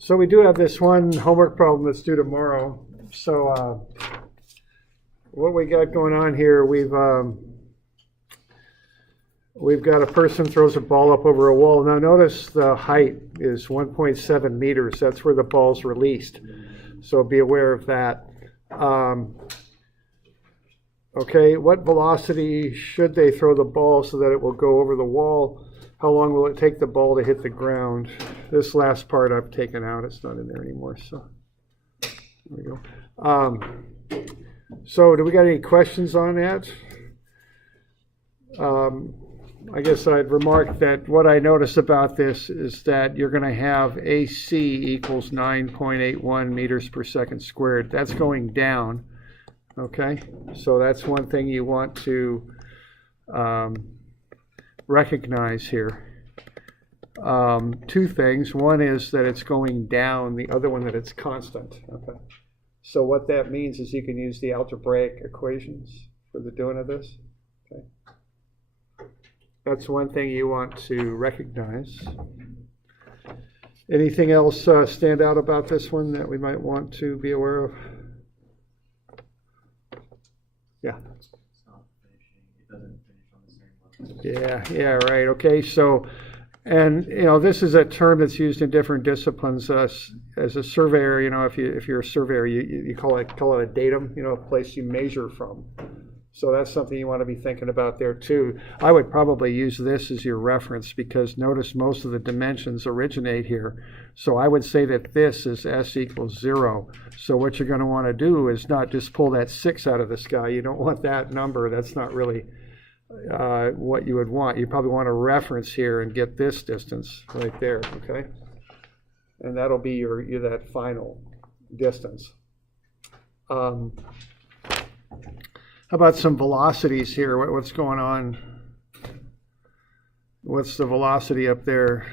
So we do have this one homework problem that's due tomorrow. So what we got going on here, we've got a person throws a ball up over a wall. Now notice the height is 1.7 meters. That's where the ball's released. So be aware of that. Okay, what velocity should they throw the ball so that it will go over the wall? How long will it take the ball to hit the ground? This last part I've taken out. It's not in there anymore. So there we go. So do we got any questions on that? I guess I'd remark that what I notice about this is that you're going to have AC equals 9.81 meters per second squared. That's going down. Okay, so that's one thing you want to recognize here. Two things. One is that it's going down. The other one that it's constant. Okay. So what that means is you can use the algebraic equations for the doing of this. Okay. That's one thing you want to recognize. Anything else stand out about this one that we might want to be aware of? Yeah. Yeah, right. Okay, so, and this is a term that's used in different disciplines. As a surveyor, if you're a surveyor, you call it a datum, a place you measure from. So that's something you want to be thinking about there too. I would probably use this as your reference because notice most of the dimensions originate here. So I would say that this is S equals 0. So what you're going to want to do is not just pull that 6 out of the sky. You don't want that number. That's not really what you would want. You probably want a reference here and get this distance right there, okay? And that'll be your that final distance. How about some velocities here? What's going on? What's the velocity up there?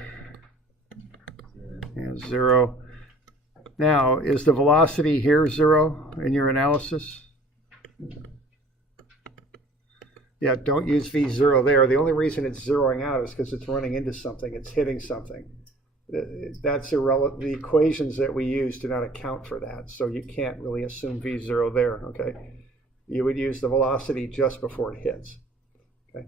Yeah, 0. Now, is the velocity here 0 in your analysis? Yeah, don't use V0 there. The only reason it's zeroing out is because it's running into something. It's hitting something. That's irrelevant. The equations that we use do not account for that. So you can't really assume V0 there, okay? You would use the velocity just before it hits. Okay,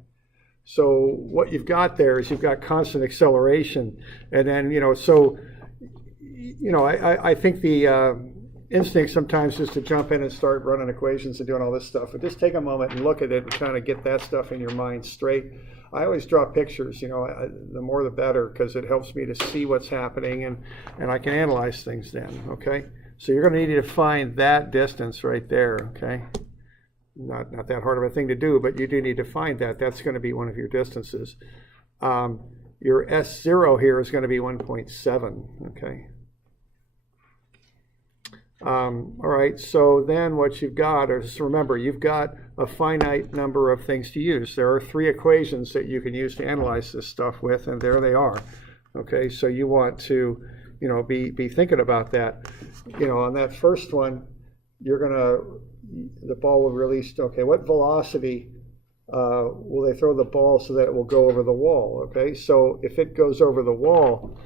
so what you've got there is you've got constant acceleration, and then I think the instinct sometimes is to jump in and start running equations and doing all this stuff. But just take a moment and look at it and kind of get that stuff in your mind straight. I always draw pictures. The more the better because it helps me to see what's happening and I can analyze things then. Okay, so you're going to need to find that distance right there. Okay. Not that hard of a thing to do, but you do need to find that. That's going to be one of your distances. Your S0 here is going to be 1.7, okay? All right, so then what you've got is, remember, you've got a finite number of things to use. There are 3 equations that you can use to analyze this stuff with, and there they are. Okay, so you want to, be thinking about that. On that first one, the ball will release, okay, what velocity will they throw the ball so that it will go over the wall, okay? So if it goes over the wall,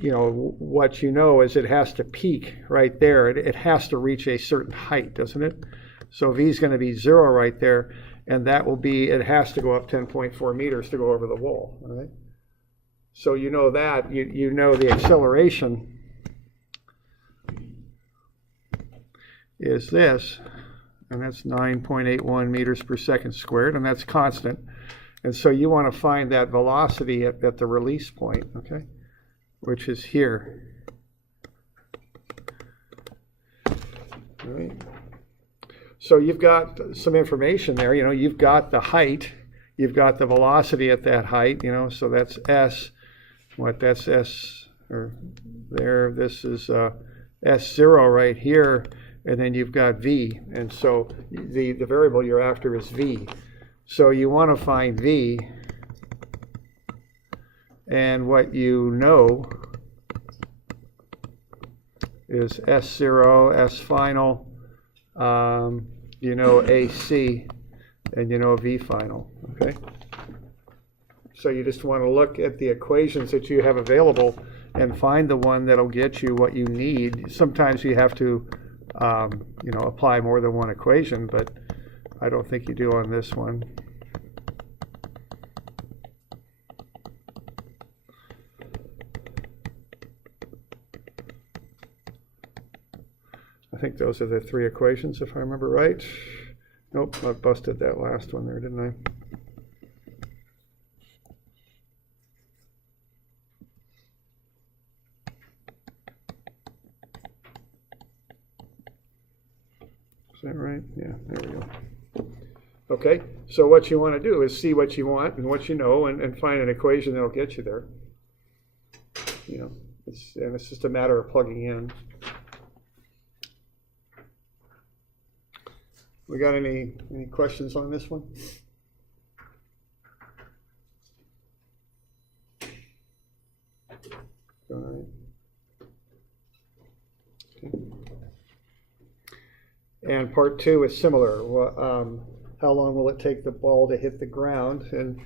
what is it has to peak right there. It has to reach a certain height, doesn't it? So V is going to be 0 right there, and that will be, it has to go up 10.4 meters to go over the wall, all right? So you know that, you know the acceleration is this, and that's 9.81 meters per second squared, and that's constant. And so you want to find that velocity at the release point, okay, which is here. All right. So you've got some information there. You've got the height, you've got the velocity at that height. So that's S. That's S, or there. This is S0 right here. And then you've got V, and so the variable you're after is V. So you want to find V, and what you know is S0, S final, AC, and V final, okay? So you just want to look at the equations that you have available and find the one that'll get you what you need. Sometimes you have to, apply more than one equation, but I don't think you do on this one. I think those are the three equations, if I remember right. Nope, I busted that last one there, didn't I? Is that right? Yeah, there we go. Okay, so what you want to do is see what you want and what you know, and find an equation that'll get you there. It's just a matter of plugging in. We got any questions on this one? All right. Okay. And part 2 is similar. How long will it take the ball to hit the ground? And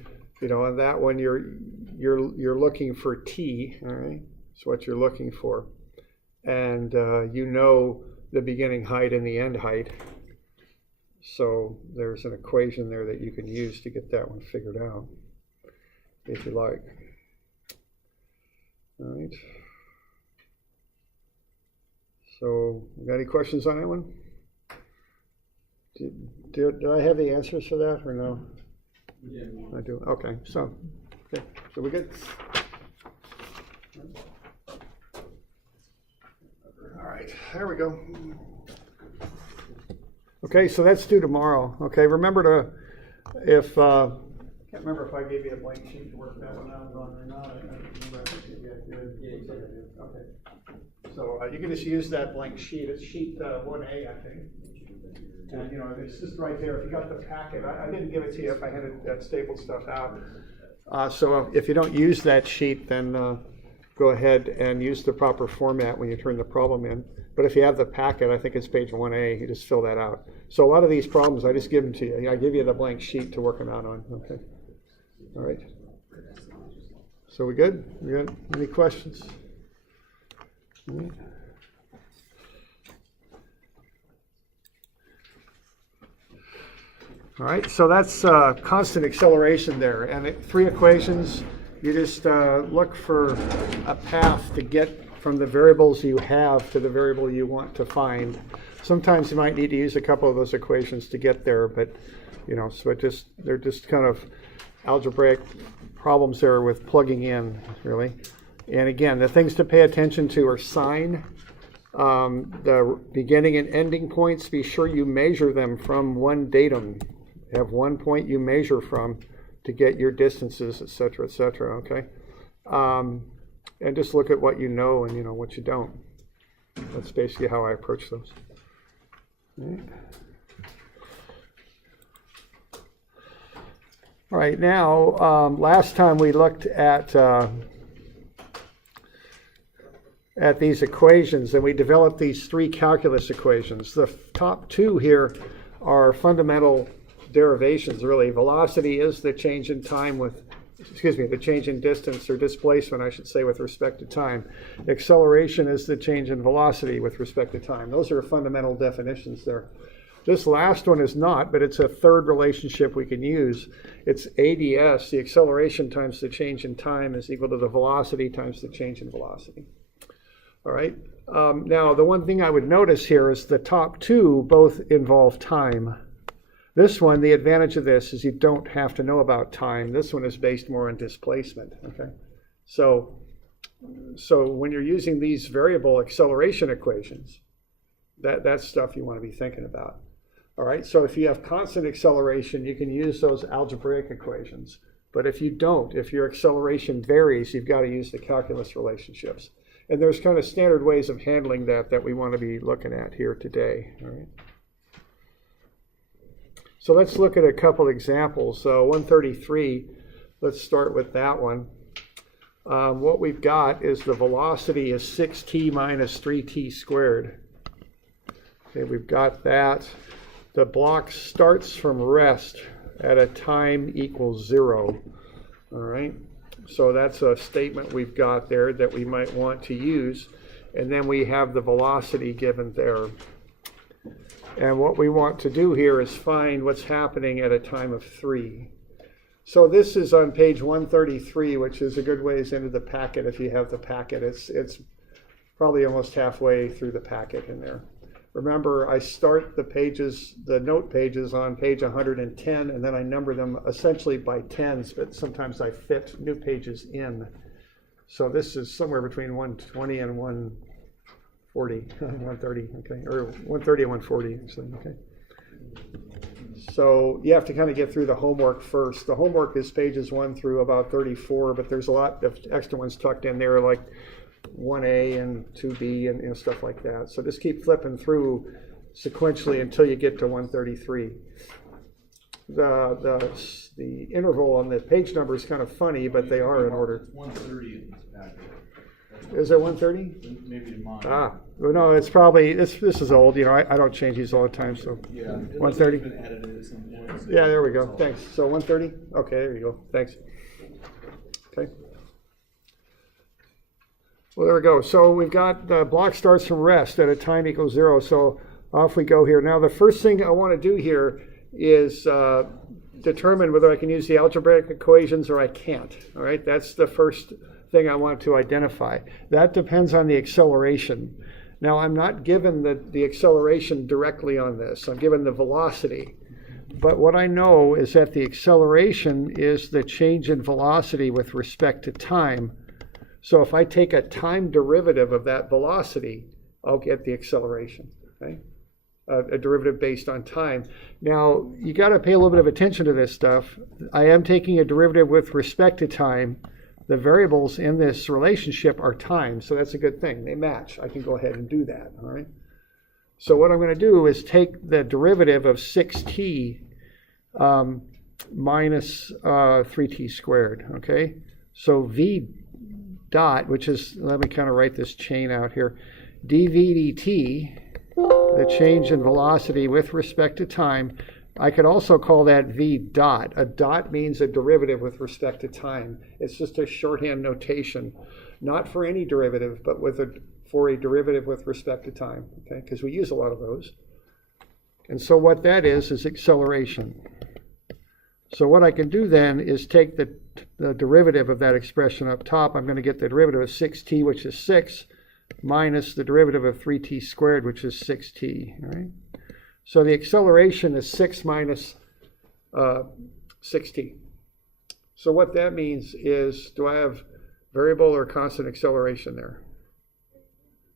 on that one, you're looking for t. All right, that's what you're looking for, and the beginning height and the end height. So there's an equation there that you can use to get that one figured out, if you like. All right. So, got any questions on that one? Did I have the answers for that or no? Yeah. I do. Okay. So we good? All right. There we go. Okay, so that's due tomorrow. Okay, remember I can't remember if I gave you a blank sheet to work that one out on or not. I don't remember. I think maybe I did. Yeah, you did. Okay. So you can just use that blank sheet. It's sheet 1A, I think. And it's just right there. If you got the packet, I didn't give it to you if I had that stapled stuff out. So if you don't use that sheet, then go ahead and use the proper format when you turn the problem in. But if you have the packet, I think it's page 1A, you just fill that out. So a lot of these problems, I just give them to you. I give you the blank sheet to work them out on. Okay. All right. So we good? We good? Any questions? All right. All right, so that's constant acceleration there. And 3 equations, you just look for a path to get from the variables you have to the variable you want to find. Sometimes you might need to use a couple of those equations to get there, but so they're just kind of algebraic problems there with plugging in, really. And again, the things to pay attention to are sign, the beginning and ending points. Be sure you measure them from one datum. Have one point you measure from to get your distances, et cetera, okay? And just look at what you know and what you don't. That's basically how I approach those. All right, now, last time we looked at these equations, and we developed these 3 calculus equations. The top 2 here are fundamental derivations, really. Velocity is the change in time the change in distance or displacement, I should say, with respect to time. Acceleration is the change in velocity with respect to time. Those are fundamental definitions there. This last one is not, but it's a third relationship we can use. It's ADS, the acceleration times the change in time, is equal to the velocity times the change in velocity. All right. Now, the one thing I would notice here is the top 2 both involve time. This one, the advantage of this is you don't have to know about time. This one is based more on displacement. Okay, so when you're using these variable acceleration equations, that's stuff you want to be thinking about. All right, so if you have constant acceleration, you can use those algebraic equations. But if you don't, if your acceleration varies, you've got to use the calculus relationships. And there's kind of standard ways of handling that we want to be looking at here today. All right. So let's look at a couple examples. So 133, let's start with that one. What we've got is the velocity is 6t minus 3t squared. Okay, we've got that. The block starts from rest at a time equals 0. All right. So that's a statement we've got there that we might want to use. And then we have the velocity given there. And what we want to do here is find what's happening at a time of 3. So this is on page 133, which is a good ways into the packet if you have the packet. It's probably almost halfway through the packet in there. Remember, I start the pages, the note pages on page 110, and then I number them essentially by tens, but sometimes I fit new pages in. So this is somewhere between 120 and 140, 130, okay, or 130 and 140, actually, okay. So you have to kind of get through the homework first. The homework is pages 1 through about 34, but there's a lot of extra ones tucked in there, like 1A and 2B and stuff like that. So just keep flipping through sequentially until you get to 133. The interval on the page number is kind of funny, but they are in order. 130 in this packet. Is it 130? Maybe in mine. Well, no, it's probably, this is old, you know, I don't change these all the time, so. Yeah. 130? It's been edited at some point. So yeah, there we go, thanks. So 130? Okay, there you go, thanks. Okay. Well, there we go. So we've got the block starts from rest at a time equals 0. So off we go here. Now the first thing I want to do here is determine whether I can use the algebraic equations or I can't. All right, that's the first thing I want to identify. That depends on the acceleration. Now I'm not given the acceleration directly on this. I'm given the velocity. But what I know is that the acceleration is the change in velocity with respect to time. So if I take a time derivative of that velocity, I'll get the acceleration, okay? A derivative based on time. Now, you got to pay a little bit of attention to this stuff. I am taking a derivative with respect to time. The variables in this relationship are time, so that's a good thing. They match. I can go ahead and do that, all right? So what I'm going to do is take the derivative of 6t minus 3t squared, okay? So v dot, which is, let me kind of write this chain out here, dv dt, the change in velocity with respect to time. I could also call that v dot. A dot means a derivative with respect to time. It's just a shorthand notation, not for any derivative, but for a derivative with respect to time, okay? Because we use a lot of those. And so what that is acceleration. So what I can do then is take the derivative of that expression up top. I'm going to get the derivative of 6t, which is 6, minus the derivative of 3t squared, which is 6t. All right? So the acceleration is 6 minus 6t. So what that means is, do I have variable or constant acceleration there?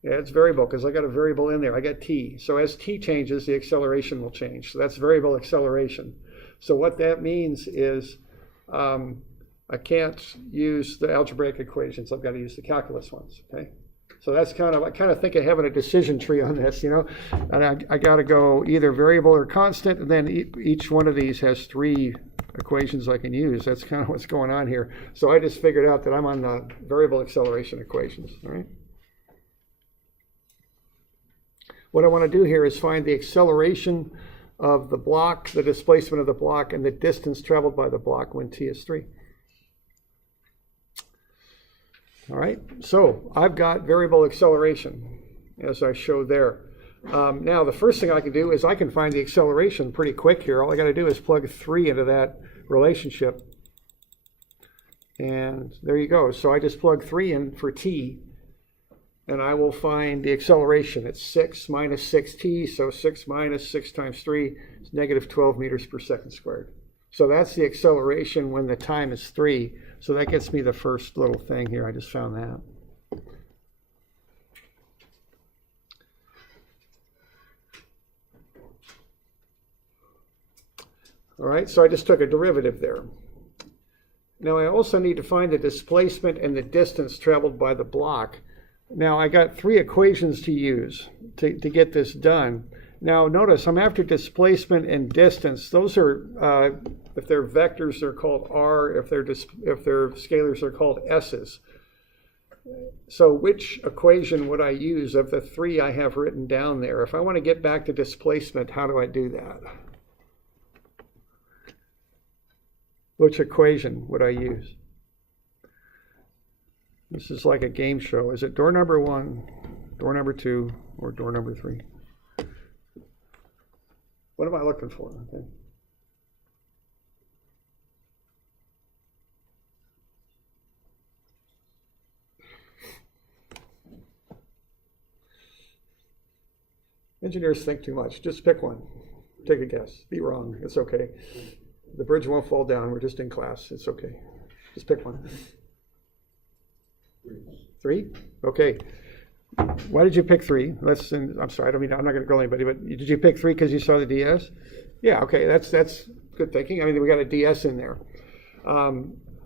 Yeah, it's variable because I got a variable in there. I got t. So as t changes, the acceleration will change. So that's variable acceleration. So what that means is I can't use the algebraic equations. I've got to use the calculus ones, okay? So that's I kind of think of having a decision tree on this, you know? And I got to go either variable or constant, and then each one of these has 3 equations I can use. That's kind of what's going on here. So I just figured out that I'm on the variable acceleration equations, all right? What I want to do here is find the acceleration of the block, the displacement of the block, and the distance traveled by the block when t is 3. All right, so I've got variable acceleration, as I showed there. Now, the first thing I can do is I can find the acceleration pretty quick here. All I got to do is plug 3 into that relationship. And there you go. So I just plug 3 in for t, and I will find the acceleration. It's 6 minus 6t, so 6 minus 6 times 3 is negative 12 meters per second squared. So that's the acceleration when the time is 3. So that gets me the first little thing here. I just found that. All right, so I just took a derivative there. Now I also need to find the displacement and the distance traveled by the block. Now I got 3 equations to use to get this done. Now notice I'm after displacement and distance. Those are, if they're vectors, they're called r. If they're scalars, they're called s's. So which equation would I use of the 3 I have written down there? If I want to get back to displacement, how do I do that? Which equation would I use? This is like a game show. Is it door number 1, door number 2, or door number 3? What am I looking for? Okay. Engineers think too much. Just pick one. Take a guess. Be wrong. It's okay. The bridge won't fall down. We're just in class. It's okay. Just pick one. 3? Okay. Why did you pick 3? I'm sorry. I'm not going to grill anybody, but did you pick 3 because you saw the DS? Yeah. Okay. That's good thinking. I mean, we got a DS in there. All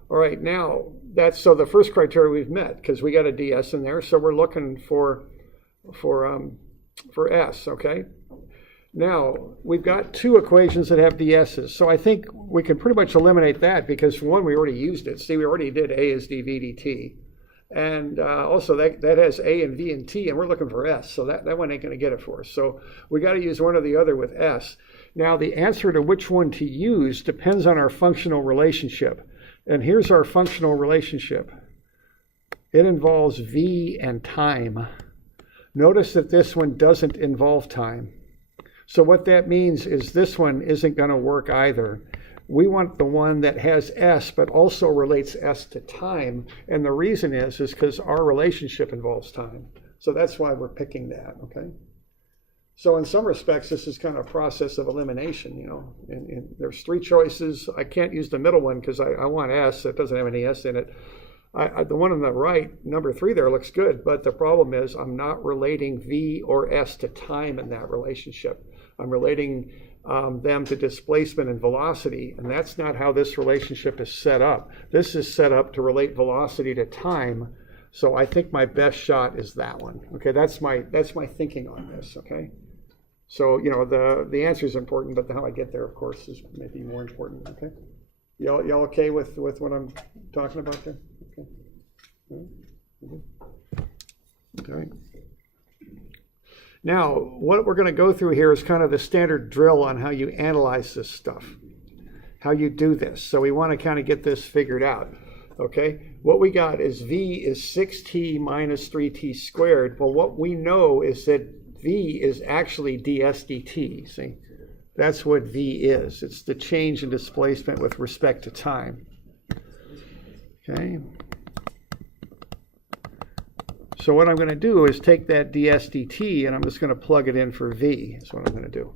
right. Now so the first criteria we've met because we got a DS in there. So we're looking for S. Okay. Now, we've got 2 equations that have DS's, so I think we can pretty much eliminate that because, for one, we already used it. See, we already did A is dV dt. And also, that has A and V and T, and we're looking for S, so that one ain't going to get it for us. So we got to use one or the other with S. Now, the answer to which one to use depends on our functional relationship. And here's our functional relationship. It involves V and time. Notice that this one doesn't involve time. So what that means is this one isn't going to work either. We want the one that has S, but also relates S to time. And the reason is because our relationship involves time. So that's why we're picking that, okay? So in some respects, this is kind of a process of elimination, you know. And there's 3 choices. I can't use the middle one because I want S. It doesn't have any S in it. The one on the right, number 3 there, looks good. But the problem is I'm not relating V or S to time in that relationship. I'm relating them to displacement and velocity, and that's not how this relationship is set up. This is set up to relate velocity to time, so I think my best shot is that one. Okay, that's my thinking on this, okay? So, you know, the answer is important, but how I get there, of course, is maybe more important, okay? Y'all okay with what I'm talking about there? Okay. All right. Now, what we're going to go through here is kind of the standard drill on how you analyze this stuff, how you do this. So we want to kind of get this figured out, okay? What we got is V is 6t minus 3t squared. Well, what we know is that V is actually ds dt, see? That's what V is. It's the change in displacement with respect to time, okay? So what I'm going to do is take that ds dt and I'm just going to plug it in for V. That's what I'm going to do.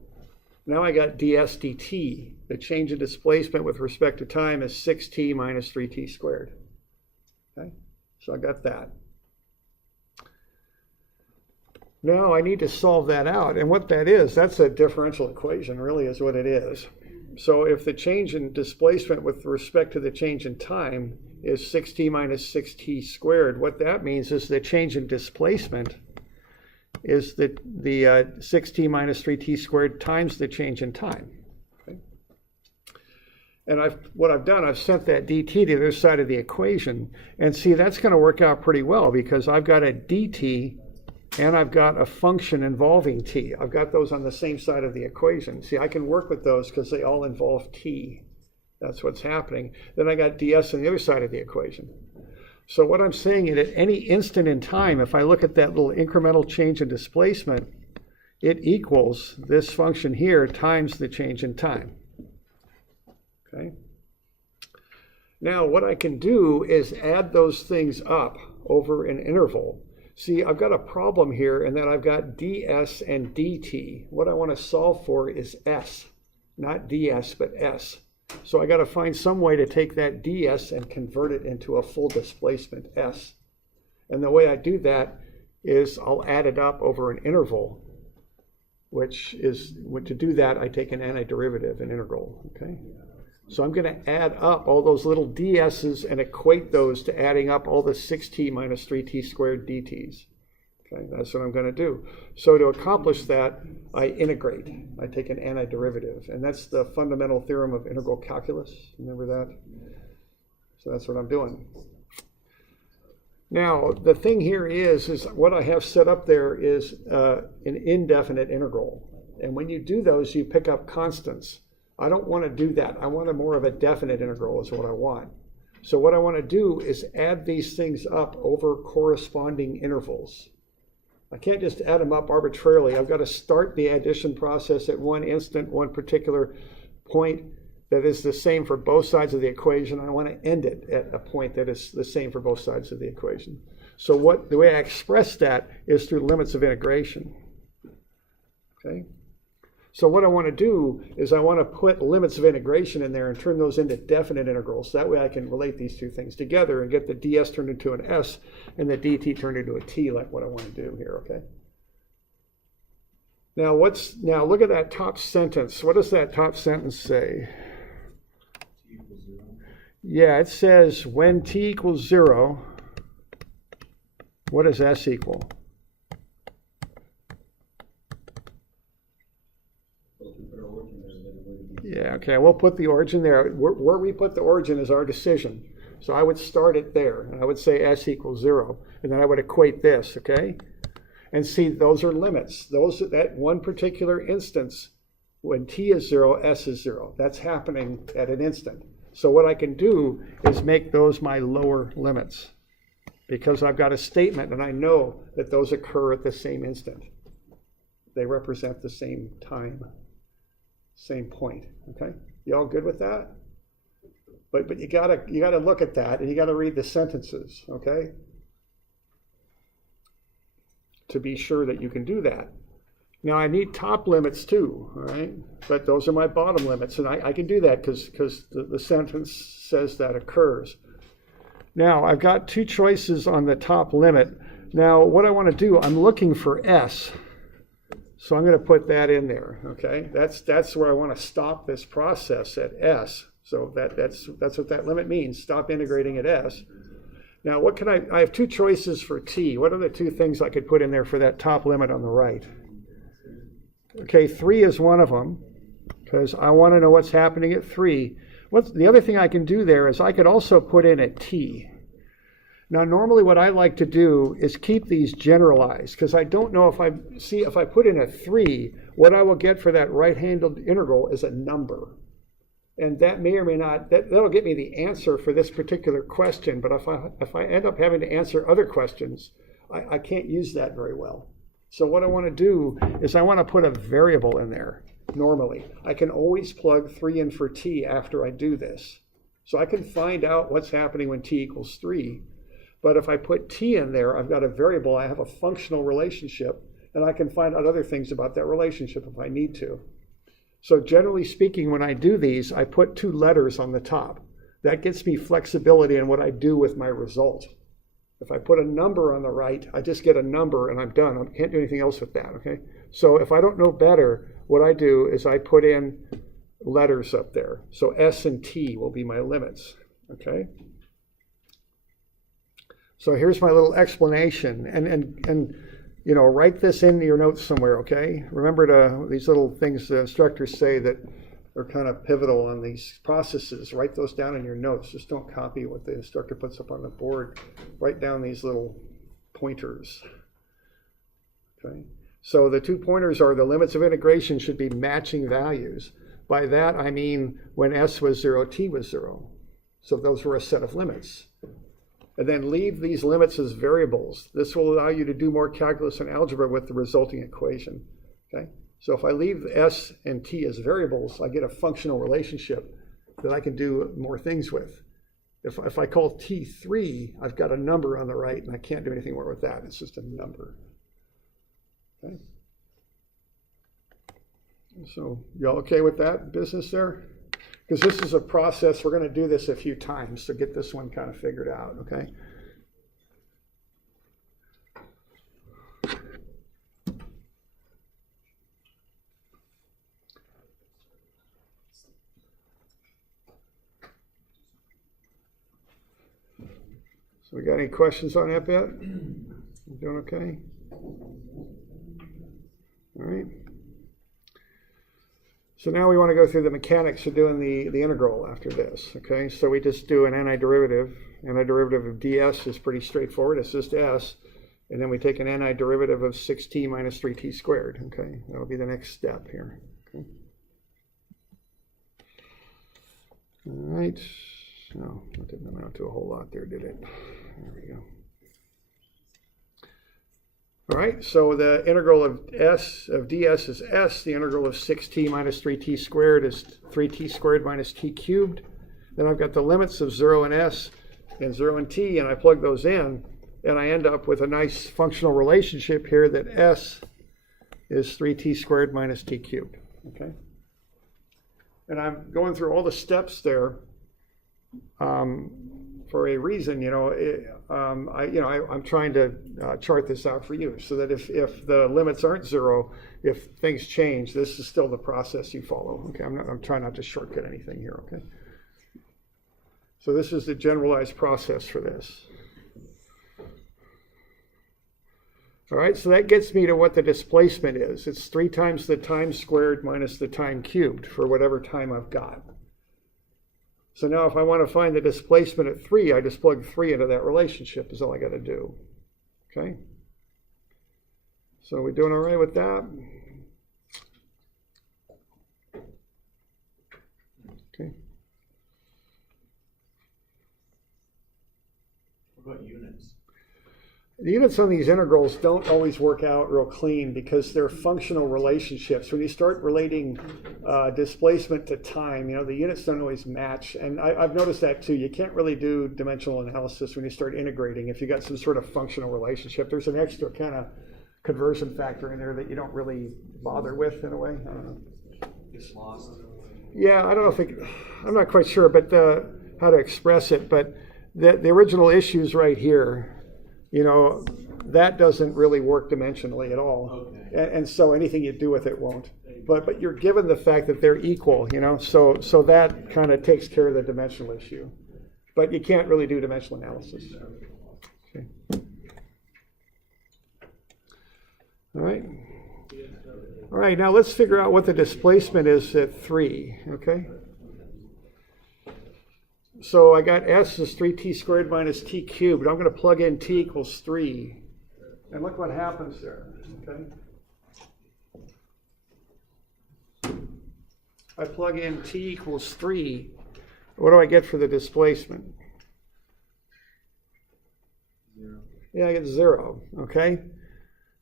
Now I got ds dt. The change in displacement with respect to time is 6t minus 3t squared. Okay, so I got that. Now I need to solve that out. And what that is, that's a differential equation, really is what it is. So if the change in displacement with respect to the change in time is 6t minus 6t squared, what that means is the change in displacement is the 6t minus 3t squared times the change in time. Okay? And what I've done, I've sent that dt to the other side of the equation. And see, that's going to work out pretty well because I've got a dt and I've got a function involving t. I've got those on the same side of the equation. See, I can work with those because they all involve t. That's what's happening. Then I got ds on the other side of the equation. So what I'm saying is at any instant in time, if I look at that little incremental change in displacement, it equals this function here times the change in time. Okay. Now what I can do is add those things up over an interval. See, I've got a problem here in that I've got ds and dt. What I want to solve for is s, not ds, but s. So I got to find some way to take that ds and convert it into a full displacement s. And the way I do that is I'll add it up over an interval, which is, to do that, I take an antiderivative, an integral, okay? So I'm going to add up all those little ds's and equate those to adding up all the 6t minus 3t squared dt's. Okay, that's what I'm going to do. So to accomplish that, I integrate. I take an antiderivative. And that's the fundamental theorem of integral calculus. Remember that? So that's what I'm doing. Now, the thing here is what I have set up there is an indefinite integral. And when you do those, you pick up constants. I don't want to do that. I want more of a definite integral is what I want. So what I want to do is add these things up over corresponding intervals. I can't just add them up arbitrarily. I've got to start the addition process at one instant, one particular point that is the same for both sides of the equation. I want to end it at a point that is the same for both sides of the equation. So the way I express that is through limits of integration. Okay? So what I want to do is I want to put limits of integration in there and turn those into definite integrals. That way I can relate these two things together and get the ds turned into an s and the dt turned into a t, like what I want to do here, okay? Now look at that top sentence. What does that top sentence say? T equals 0. Yeah, it says when t equals 0, what does s equal? Yeah, okay, we'll put the origin there. Where we put the origin is our decision. So I would start it there, and I would say s equals 0, and then I would equate this, okay? And see, those are limits. That one particular instance, when t is 0, s is 0. That's happening at an instant. So what I can do is make those my lower limits, because I've got a statement, and I know that those occur at the same instant. They represent the same time. Same point, okay? You all good with that? But you gotta look at that, and you gotta read the sentences, okay? To be sure that you can do that. Now I need top limits too, all right? But those are my bottom limits, and I can do that because the sentence says that occurs. Now I've got two choices on the top limit. Now what I want to do, I'm looking for s. So I'm going to put that in there, okay? That's where I want to stop this process at s. So that's what that limit means, stop integrating at s. Now what can I have two choices for t. What are the two things I could put in there for that top limit on the right? Okay, 3 is one of them, because I want to know what's happening at 3. The other thing I can do there is I could also put in a t. Now, normally what I like to do is keep these generalized, because I don't know if I put in a 3, what I will get for that right-handed integral is a number. And that may or may not, that'll get me the answer for this particular question, but if I end up having to answer other questions, I can't use that very well. So what I want to do is I want to put a variable in there, normally. I can always plug 3 in for t after I do this. So I can find out what's happening when t equals 3. But if I put t in there, I've got a variable, I have a functional relationship, and I can find out other things about that relationship if I need to. So generally speaking, when I do these, I put 2 letters on the top. That gets me flexibility in what I do with my result. If I put a number on the right, I just get a number and I'm done. I can't do anything else with that, okay? So if I don't know better, what I do is I put in letters up there. So s and t will be my limits, okay? So here's my little explanation, and you know, write this in your notes somewhere, okay? Remember these little things the instructors say that are kind of pivotal on these processes. Write those down in your notes. Just don't copy what the instructor puts up on the board. Write down these little pointers, okay? So the 2 pointers are the limits of integration should be matching values. By that, I mean when s was 0, t was 0. So those were a set of limits. And then leave these limits as variables. This will allow you to do more calculus and algebra with the resulting equation, okay? So if I leave s and t as variables, I get a functional relationship that I can do more things with. If I call t 3, I've got a number on the right, and I can't do anything more with that. It's just a number, okay? So y'all okay with that business there? Because this is a process, we're going to do this a few times to get this one kind of figured out, okay? So we got any questions on that bit? You doing okay? All right. So now we want to go through the mechanics of doing the integral after this, okay? So we just do an antiderivative. Antiderivative of ds is pretty straightforward. It's just s. And then we take an antiderivative of 6t minus 3t squared, okay? That'll be the next step here, okay? All right. No, that didn't amount to a whole lot there, did it? There we go. All right, so the integral of ds is s. The integral of 6t minus 3t squared is 3t squared minus t cubed. Then I've got the limits of 0 and s and 0 and t, and I plug those in, and I end up with a nice functional relationship here that s is 3t squared minus t cubed. Okay? And I'm going through all the steps there for a reason. I'm trying to chart this out for you so that if the limits aren't 0, if things change, this is still the process you follow. Okay, I'm trying not to shortcut anything here. Okay. So this is the generalized process for this. All right, so that gets me to what the displacement is. It's 3 times the time squared minus the time cubed for whatever time I've got. So now if I want to find the displacement at 3, I just plug 3 into that relationship is all I got to do. Okay? So are we doing all right with that? Okay. What about units? The units on these integrals don't always work out real clean because they're functional relationships. When you start relating displacement to time, the units don't always match. And I've noticed that too. You can't really do dimensional analysis when you start integrating if you got some sort of functional relationship. There's an extra kind of conversion factor in there that you don't really bother with in a way. I don't know. It's lost. Yeah, I don't know if I'm not quite sure, but how to express it. But the original issue's right here. That doesn't really work dimensionally at all. Okay. And so anything you do with it won't. But you're given the fact that they're equal, so that kind of takes care of the dimensional issue. But you can't really do dimensional analysis. Okay. All right. All right, now let's figure out what the displacement is at 3, okay? So I got s is 3t squared minus t cubed. I'm going to plug in t equals 3. And look what happens there. Okay. I plug in t equals 3. What do I get for the displacement? 0. Yeah, I get 0. Okay.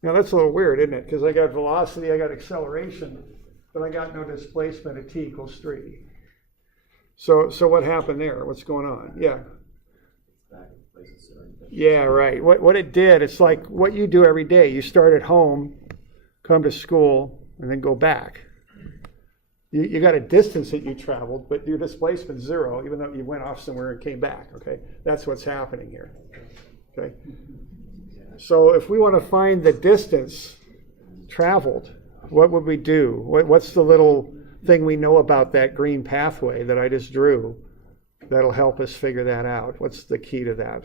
Now that's a little weird, isn't it? Because I got velocity, I got acceleration, but I got no displacement at t equals 3. So what happened there? What's going on? Yeah. Yeah, right. What it did, it's like what you do every day. You start at home, come to school, and then go back. You got a distance that you traveled, but your displacement's 0, even though you went off somewhere and came back. Okay, that's what's happening here. Okay. So if we want to find the distance traveled, what would we do? What's the little thing we know about that green pathway that I just drew that'll help us figure that out? What's the key to that?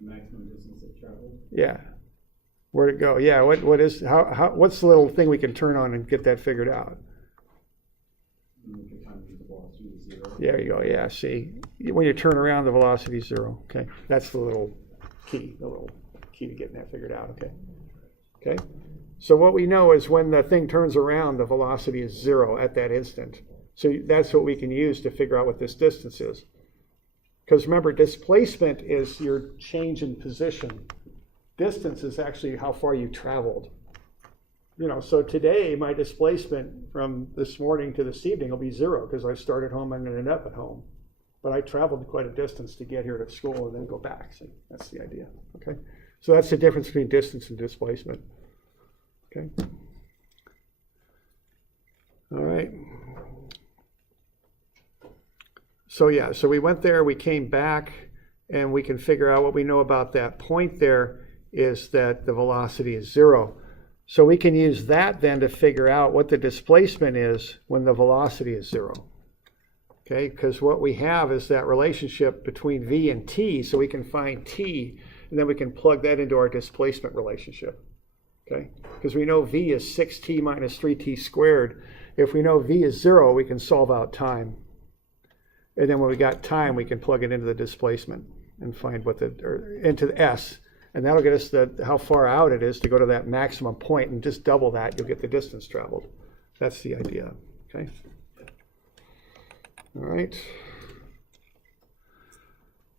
The maximum distance of travel. Yeah. Where'd it go? Yeah. What's the little thing we can turn on and get that figured out? There you go. Yeah. See, when you turn around, the velocity is 0. Okay. That's the little key to getting that figured out. Okay. Okay. So what we know is when the thing turns around, the velocity is 0 at that instant. So that's what we can use to figure out what this distance is. Because remember, displacement is your change in position. Distance is actually how far you traveled. So today my displacement from this morning to this evening will be 0 because I started home and ended up at home. But I traveled quite a distance to get here to school and then go back. See, that's the idea. Okay. So that's the difference between distance and displacement. Okay. All right. So yeah, so we went there, we came back, and we can figure out what we know about that point there is that the velocity is 0. So we can use that then to figure out what the displacement is when the velocity is 0. Okay, because what we have is that relationship between v and t, so we can find t, and then we can plug that into our displacement relationship. Okay, because we know v is 6t minus 3t squared. If we know v is 0, we can solve out time. And then when we got time, we can plug it into the displacement and find into the s. And that'll get us how far out it is to go to that maximum point, and just double that, you'll get the distance traveled. That's the idea. Okay. All right.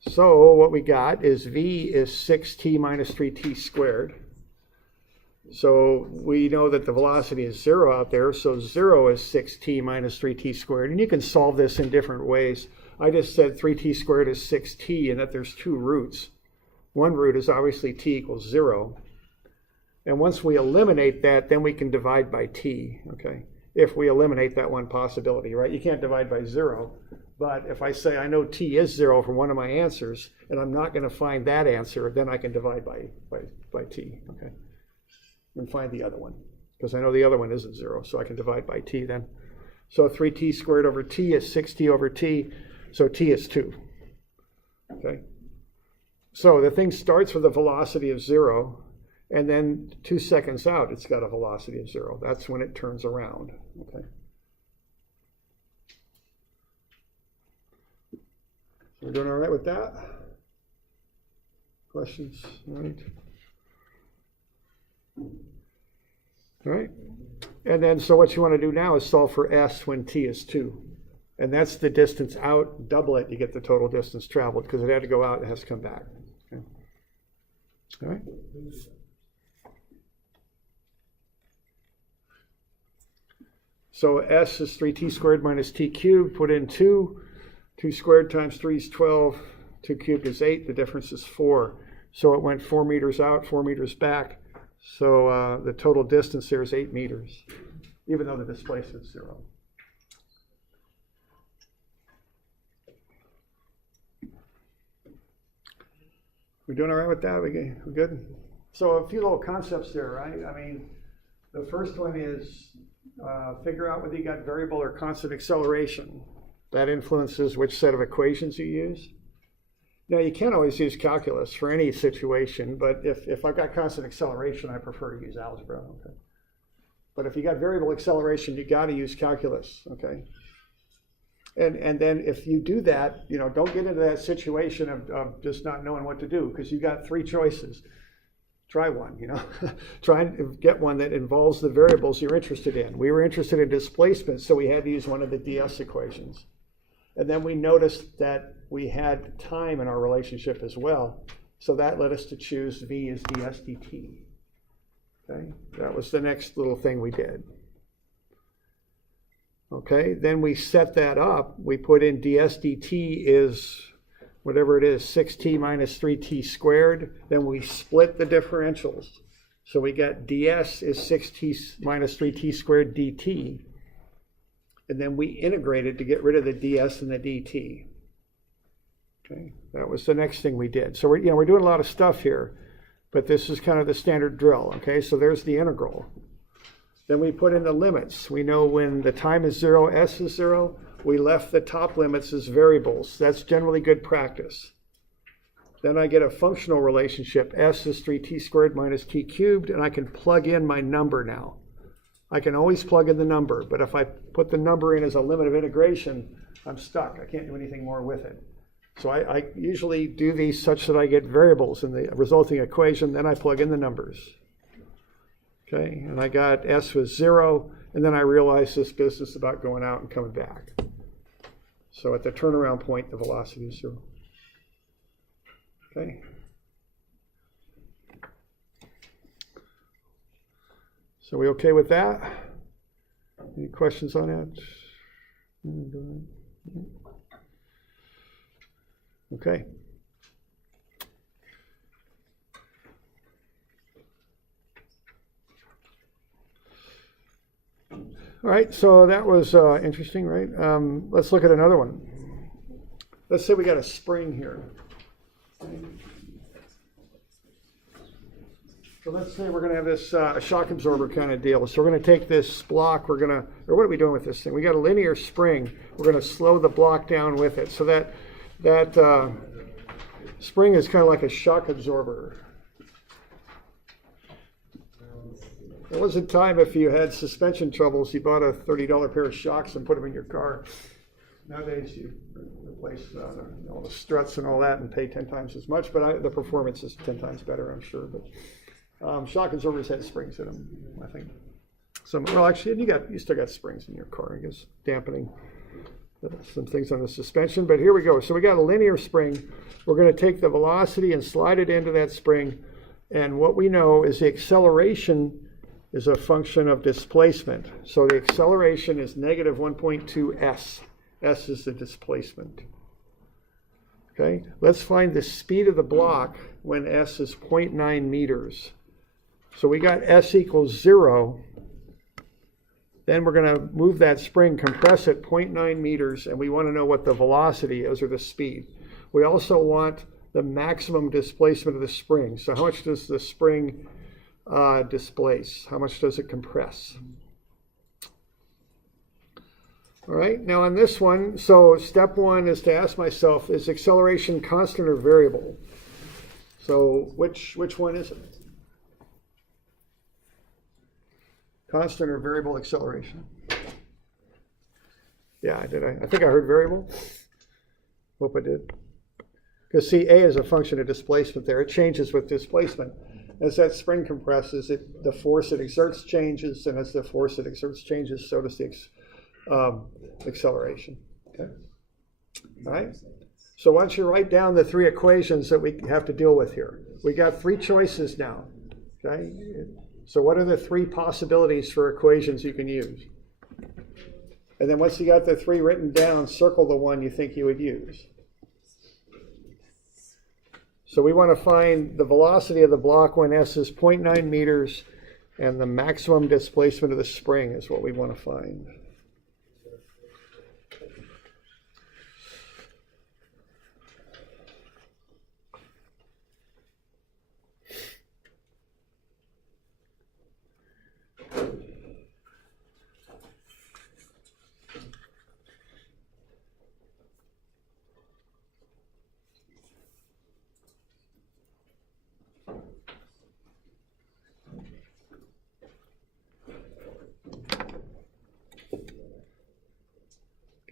So what we got is v is 6t minus 3t squared. So we know that the velocity is 0 out there, so 0 is 6t minus 3t squared. And you can solve this in different ways. I just said 3t squared is 6t and that there's two roots. One root is obviously t equals 0. And once we eliminate that, then we can divide by t, okay? If we eliminate that one possibility, right? You can't divide by 0. But if I say I know t is 0 from one of my answers, and I'm not going to find that answer, then I can divide by t, okay? And find the other one, because I know the other one isn't 0, so I can divide by t then. So 3t squared over t is 6t over t, so t is 2, okay? So the thing starts with a velocity of 0, and then 2 seconds out, it's got a velocity of 0. That's when it turns around, okay? We're doing all right with that? Questions? All right. All right. And then, so what you want to do now is solve for s when t is 2. And that's the distance out. Double it, you get the total distance traveled, because it had to go out, it has to come back. Okay. All right. So s is 3t squared minus t cubed. Put in 2. 2 squared times 3 is 12. 2 cubed is 8. The difference is 4. So it went 4 meters out, 4 meters back. So the total distance there is 8 meters, even though the displacement is 0. We doing all right with that? We good? So a few little concepts there, right? I mean, the first one is figure out whether you got variable or constant acceleration. That influences which set of equations you use. Now, you can't always use calculus for any situation, but if I've got constant acceleration, I prefer to use algebra, okay? But if you got variable acceleration, you got to use calculus, okay? And then if you do that, you know, don't get into that situation of just not knowing what to do, because you got 3 choices. Try one, you know. Try and get one that involves the variables you're interested in. We were interested in displacement, so we had to use one of the ds equations. And then we noticed that we had time in our relationship as well. So that led us to choose v as ds dt. Okay, that was the next little thing we did. Okay, then we set that up. We put in ds dt is whatever it is, 6t minus 3t squared. Then we split the differentials. So we got ds is 6t minus 3t squared dt. And then we integrated to get rid of the ds and the dt. Okay, that was the next thing we did. So we're doing a lot of stuff here, but this is kind of the standard drill. Okay, so there's the integral. Then we put in the limits. We know when the time is 0, s is 0. We left the top limits as variables. That's generally good practice. Then I get a functional relationship. S is 3t squared minus t cubed, and I can plug in my number now. I can always plug in the number, but if I put the number in as a limit of integration, I'm stuck. I can't do anything more with it. So I usually do these such that I get variables in the resulting equation, then I plug in the numbers. Okay, and I got s was 0, and then I realized this business about going out and coming back. So at the turnaround point, the velocity is 0. Okay. So we okay with that? Any questions on that? Okay. All right, so that was interesting, right? Let's look at another one. Let's say we got a spring here. So let's say we're going to have this shock absorber kind of deal. So we're going to take this block, or what are we doing with this thing? We got a linear spring. We're going to slow the block down with it. So that spring is kind of like a shock absorber. There was a time if you had suspension troubles, you bought a $30 pair of shocks and put them in your car. Nowadays you replace all the struts and all that and pay 10 times as much, but the performance is 10 times better, I'm sure. But shock absorbers had springs in them, I think. Well, actually, you still got springs in your car, I guess, dampening some things on the suspension. But here we go. So we got a linear spring. We're going to take the velocity and slide it into that spring. And what we know is the acceleration is a function of displacement. So the acceleration is negative 1.2 s. S is the displacement. Okay, let's find the speed of the block when s is 0.9 meters. So we got s equals 0. Then we're going to move that spring, compress it 0.9 meters, and we want to know what the velocity is, or the speed. We also want the maximum displacement of the spring. So how much does the spring displace? How much does it compress? All right, now on this one, so step one is to ask myself, is acceleration constant or variable? So which one is it? Constant or variable acceleration? Yeah, did I? I think I heard variable. Hope I did. Because see, A is a function of displacement there. It changes with displacement. As that spring compresses, the force it exerts changes, and as the force it exerts changes, so does the acceleration. Okay. All right. So why don't you write down the three equations that we have to deal with here? We got three choices now. Okay. So what are the three possibilities for equations you can use? And then once you got the three written down, circle the one you think you would use. So we want to find the velocity of the block when s is 0.9 meters, and the maximum displacement of the spring is what we want to find.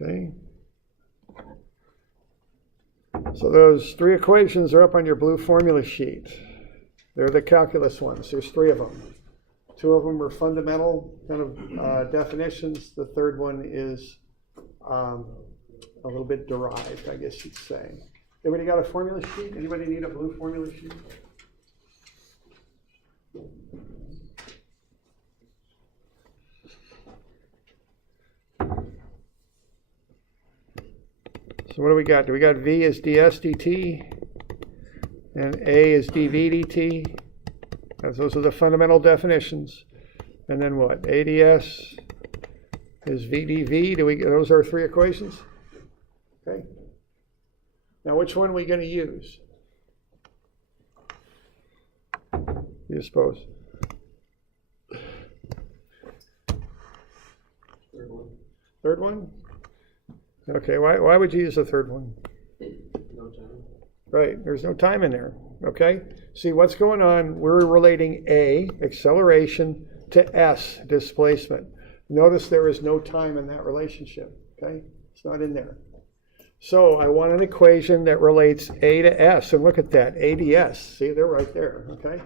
Okay. So those three equations are up on your blue formula sheet. They're the calculus ones. There's three of them. Two of them are fundamental kind of definitions. The third one is a little bit derived, I guess you'd say. Everybody got a formula sheet? Anybody need a blue formula sheet? So what do we got? Do we got V is ds dt, and A is dv dt? Those are the fundamental definitions. And then what? ADS is v dv. Those are three equations? Okay. Now which one are we going to use? You suppose? Third one. Third one? Okay, why would you use the third one? No time. Right, there's no time in there, okay? See, what's going on, we're relating A, acceleration, to S, displacement. Notice there is no time in that relationship, okay? It's not in there. So I want an equation that relates A to S, and look at that, ADS. See, they're right there, okay?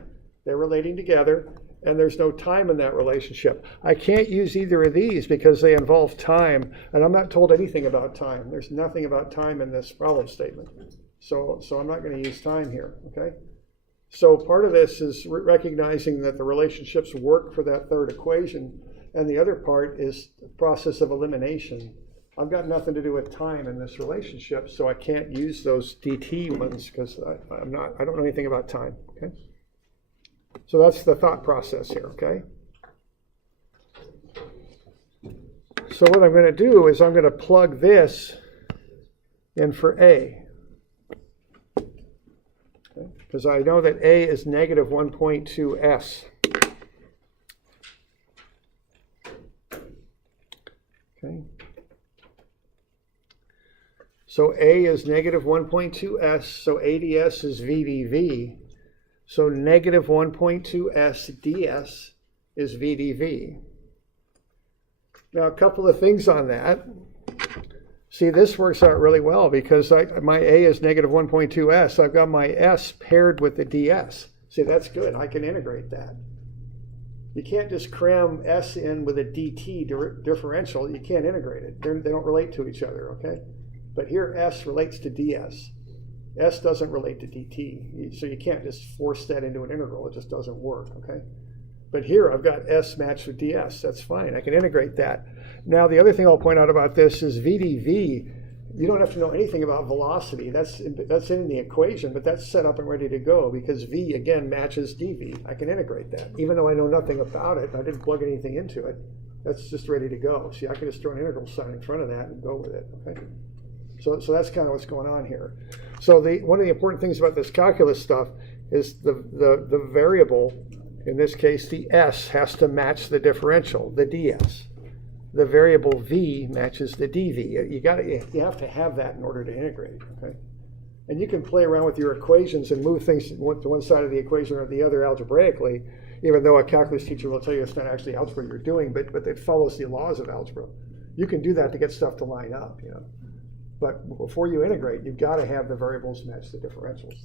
They're relating together, and there's no time in that relationship. I can't use either of these because they involve time, and I'm not told anything about time. There's nothing about time in this problem statement. So I'm not going to use time here, okay? So part of this is recognizing that the relationships work for that third equation, and the other part is the process of elimination. I've got nothing to do with time in this relationship, so I can't use those dt ones because I don't know anything about time, okay? So that's the thought process here, okay? So what I'm going to do is I'm going to plug this in for A. Because I know that A is negative 1.2 s. Okay. So A is negative 1.2 s, so ADS is VDV. So negative 1.2 s ds is VDV. Now a couple of things on that. See, this works out really well because my A is negative 1.2 s. I've got my s paired with the ds. See, that's good. I can integrate that. You can't just cram s in with a dt differential. You can't integrate it. They don't relate to each other, okay? But here s relates to ds. S doesn't relate to dt, so you can't just force that into an integral. It just doesn't work, okay? But here I've got s matched with ds. That's fine. I can integrate that. Now the other thing I'll point out about this is vdv. You don't have to know anything about velocity. That's in the equation, but that's set up and ready to go because v, again, matches dv. I can integrate that. Even though I know nothing about it, I didn't plug anything into it, that's just ready to go. See, I can just throw an integral sign in front of that and go with it, okay? So that's kind of what's going on here. So one of the important things about this calculus stuff is the variable, in this case the s, has to match the differential, the ds. The variable v matches the dv. You have to have that in order to integrate, okay? And you can play around with your equations and move things to one side of the equation or the other algebraically, even though a calculus teacher will tell you it's not actually algebra you're doing, but it follows the laws of algebra. You can do that to get stuff to line up, you know. But before you integrate, you've got to have the variables match the differentials.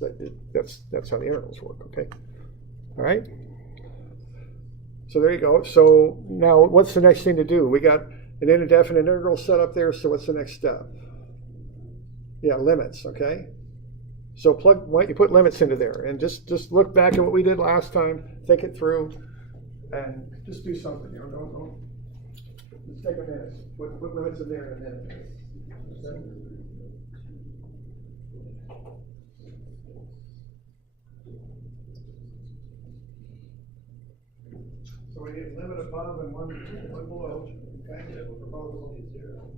That's how the integrals work, okay? All right? So there you go. So now what's the next thing to do? We got an indefinite integral set up there, so what's the next step? Yeah, limits, okay? So why don't you put limits into there and just look back at what we did last time, think it through, and just do something. You know, don't let's take a minute. Put limits in there in a minute. Okay? So we need limit above and one below. Okay, we'll propose only 0.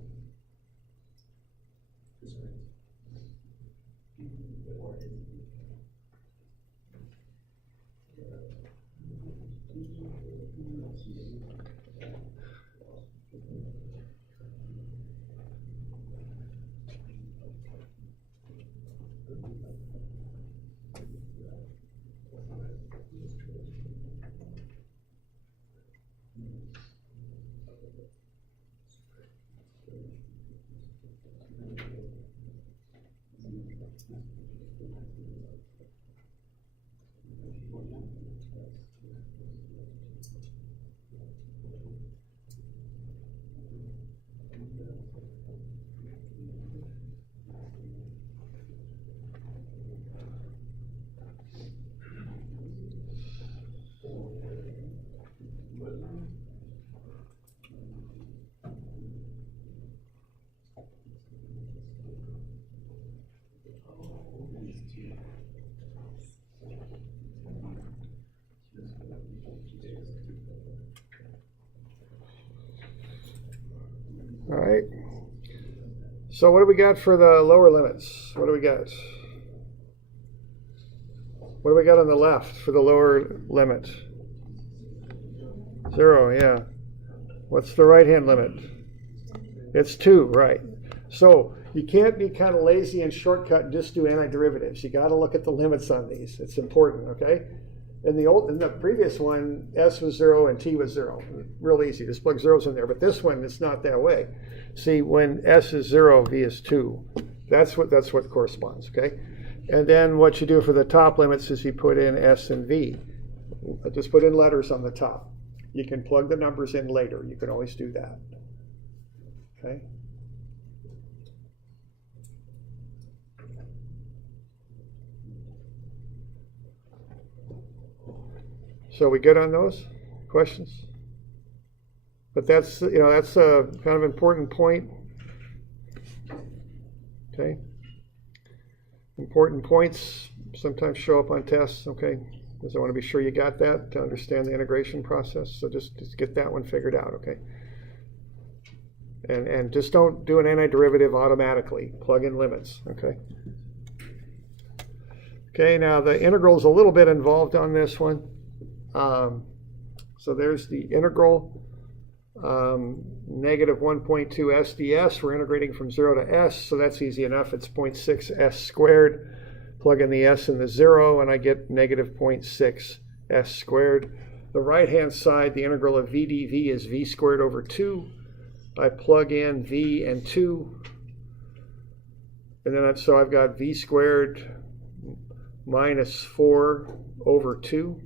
All right. So what do we got for the lower limits? What do we got? What do we got on the left for the lower limit? 0, yeah. What's the right-hand limit? It's 2, right. So you can't be kind of lazy and shortcut and just do antiderivatives. You got to look at the limits on these. It's important, okay? In the previous one, s was 0 and t was 0. Real easy, just plug zeros in there. But this one, it's not that way. See, when s is 0, v is 2. That's what corresponds, okay? And then what you do for the top limits is you put in s and v. Just put in letters on the top. You can plug the numbers in later. You can always do that, okay? So we good on those questions? But that's a kind of important point. Okay. Important points sometimes show up on tests. Okay, because I want to be sure you got that to understand the integration process. So just get that one figured out. Okay. And just don't do an antiderivative automatically. Plug in limits. Okay. Okay. Now the integral is a little bit involved on this one. So there's the integral, negative 1.2 SDS. We're integrating from 0 to s, so that's easy enough. It's 0.6 s squared. Plug in the s and the 0, and I get negative 0.6 s squared. The right-hand side, the integral of v dv is v squared over 2. I plug in v and 2, and then so I've got v squared minus 4 over 2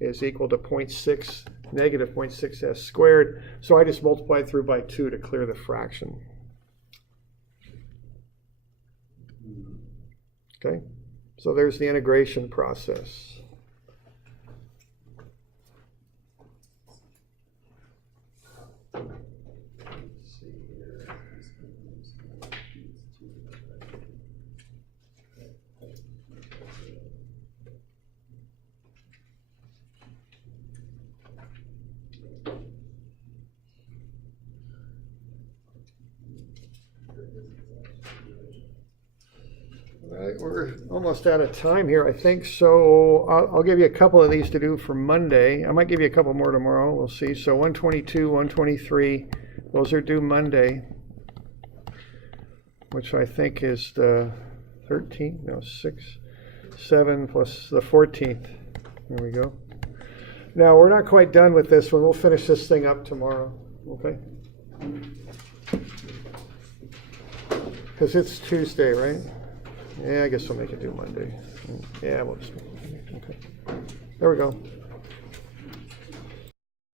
is equal to 0.6 negative 0.6s squared. So I just multiplied through by 2 to clear the fraction. Okay, so there's the integration process. All right, we're almost out of time here, I think. So I'll give you a couple of these to do for Monday. I might give you a couple more tomorrow. We'll see. So 122, 123, those are due Monday, which I think is the 13th, no, 6, 7 plus the 14th. There we go. Now, we're not quite done with this one. We'll finish this thing up tomorrow, okay? Because it's Tuesday, right? Yeah, I guess we'll make it do Monday. Yeah, we'll just, okay. There we go.